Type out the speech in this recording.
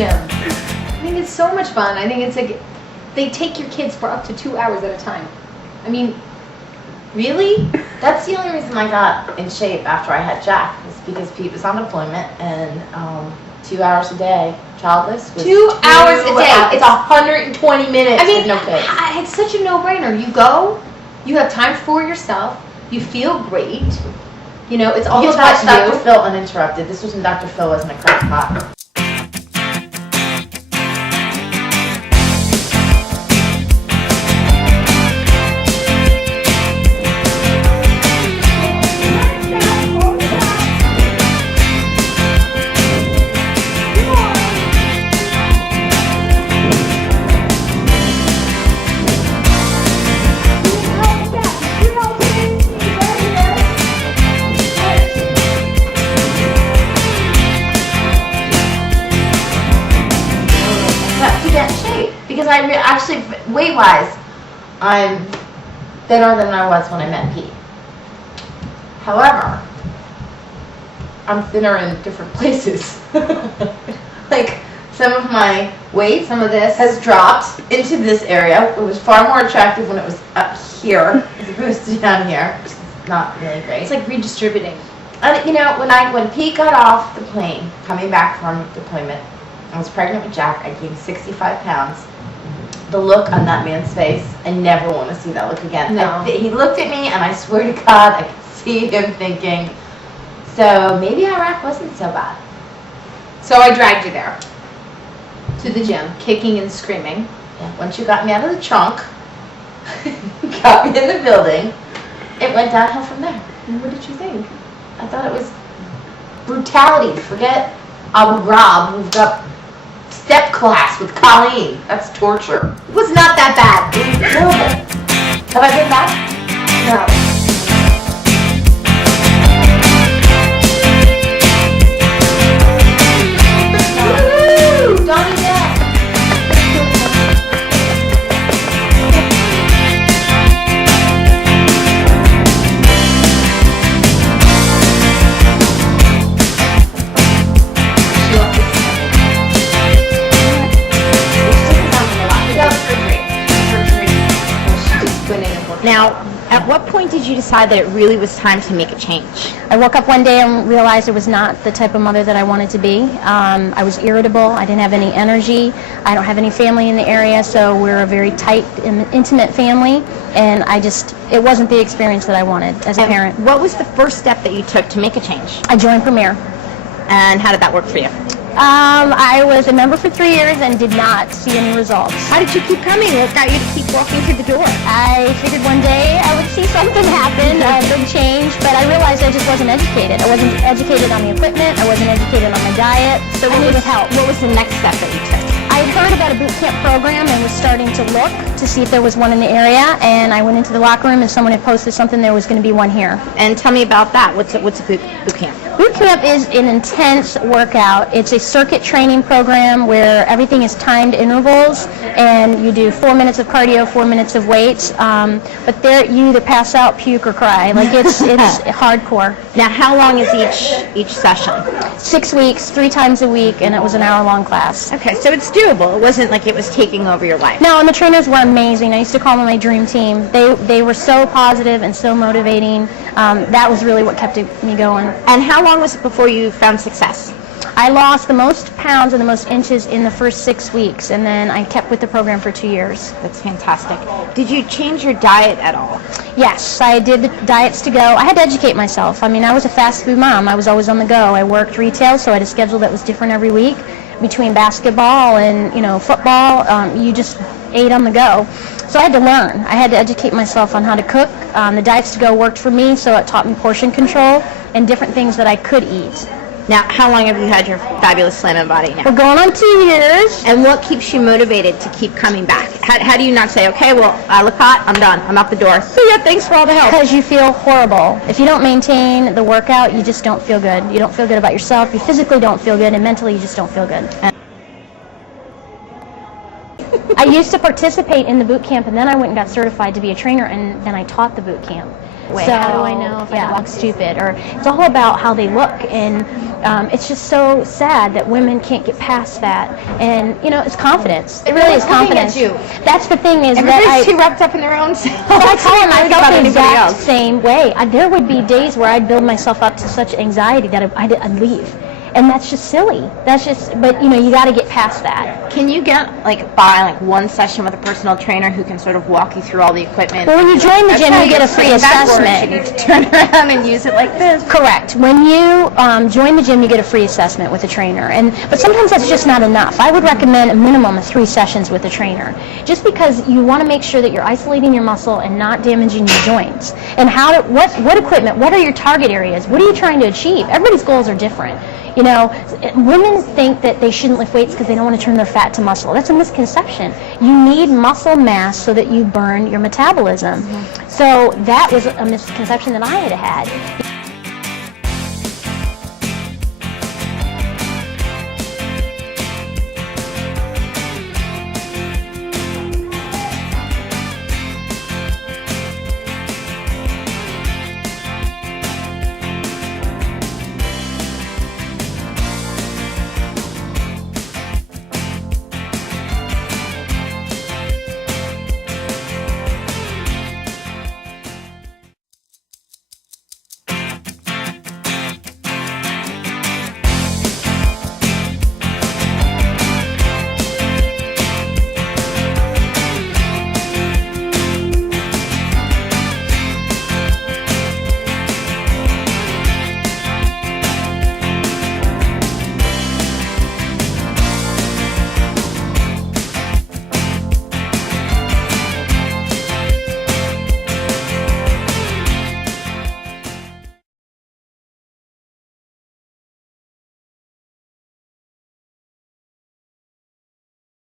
gym. I think it's so much fun. I think it's like they take your kids for up to 2 hours at a time. I mean, really? That's the only reason I got in shape after I had Jack, was because Pete was on deployment, and 2 hours a day, childless. Was 2 hours a day. It's 120 minutes. I mean, with no kids. it's such a no-brainer. You go, you have time for yourself, you feel great. You know, it's all You about watch Dr. you. Phil uninterrupted. This was when Dr. Phil wasn't a crackpot. Actually, weight-wise, I'm thinner than I was when I met Pete. However, I'm thinner in different places. Like, some of my weight, some of this has dropped into this area. It was far more attractive when it was up here as opposed to down here, which is not really great. It's like redistributing. And you know, when Pete got off the plane, coming back from deployment, I was pregnant with Jack. I gained 65 pounds. The look on that man's face, I never want to see that look again. No. He looked at me, and I swear to God, I could see him thinking, so maybe Iraq wasn't so bad. So I dragged you there to the gym, kicking and screaming. Yeah. Once you got me out of the trunk, got me in the building, it went downhill from there. And what did you think? I thought it was brutality. Forget Abu Ghraib. We've got step class with Colleen. That's torture. It was not that bad. It was horrible. Have I been back? No. Woo! Dawn Udell. Now, at what point did you decide that it really was time to make a change? I woke up one day and realized I was not the type of mother that I wanted to be. I was irritable. I didn't have any energy. I don't have any family in the area, so we're a very tight, intimate family, and it wasn't the experience that I wanted as a parent. What was the first step that you took to make a change? I joined Premier. And how did that work for you? I was a member for 3 years and did not see any results. How did you keep coming? What got you to keep walking through the door? I figured one day I would see something happen, a big change, but I realized I just wasn't educated. I wasn't educated on the equipment. I wasn't educated on my diet. So I needed help. What was the next step that you took? I had heard about a boot camp program and was starting to look to see if there was one in the area, and I went into the locker room and someone had posted something there was going to be one here. And tell me about that. What's a boot camp? Boot camp is an intense workout. It's a circuit training program where everything is timed intervals, and you do 4 minutes of cardio, 4 minutes of weights. But there, you either pass out, puke, or cry. Like it's hardcore. Now, how long is each session? 6 weeks, 3 times a week, and it was an hour-long class. Okay, so it's doable. It wasn't like it was taking over your life. No, and the trainers were amazing. I used to call them my dream team. They were so positive and so motivating. That was really what kept me going. And how long was it before you found success? I lost the most pounds and the most inches in the first 6 weeks, and then I kept with the program for 2 years. That's fantastic. Did you change your diet at all? Yes, I did the diets to go. I had to educate myself. I mean, I was a fast food mom. I was always on the go. I worked retail, so I had a schedule that was different every week. Between basketball and football, you just ate on the go. So I had to learn. I had to educate myself on how to cook. The diets to go worked for me, so it taught me portion control and different things that I could eat. Now, how long have you had your fabulous Slammin' body now? We're going on 2 years. And what keeps you motivated to keep coming back? How do you not say, okay, well, I look hot, I'm done, I'm out the door. See ya, thanks for all the help. Because you feel horrible. If you don't maintain the workout, you just don't feel good. You don't feel good about yourself. You physically don't feel good, and mentally you just don't feel good. I used to participate in the boot camp, and then I went and got certified to be a trainer, and I taught the boot camp. So how do I know if I look stupid? Or it's all about how they look, and it's just so sad that women can't get past that. And it's confidence. It really is confidence. That's the thing is Everybody's too wrapped up in their own self. Well, I tell them I about felt the anybody exact else. same way. There would be days where I'd build myself up to such anxiety that I'd leave. And that's just silly. But you got to get past that. Can you get buy one session with a personal trainer who can sort of walk you through all the equipment? Well, when you join the gym, you get a free assessment. You need to turn around and use it like this. Correct. When you join the gym, you get a free assessment with a trainer. But sometimes that's just not enough. I would recommend a minimum of 3 sessions with a trainer, just because you want to make sure that you're isolating your muscle and not damaging your joints. And what equipment? What are your target areas? What are you trying to achieve? Everybody's goals are different. Women think that they shouldn't lift weights because they don't want to turn their fat to muscle. That's a misconception. You need muscle mass so that you burn your metabolism. So that was a misconception that I had.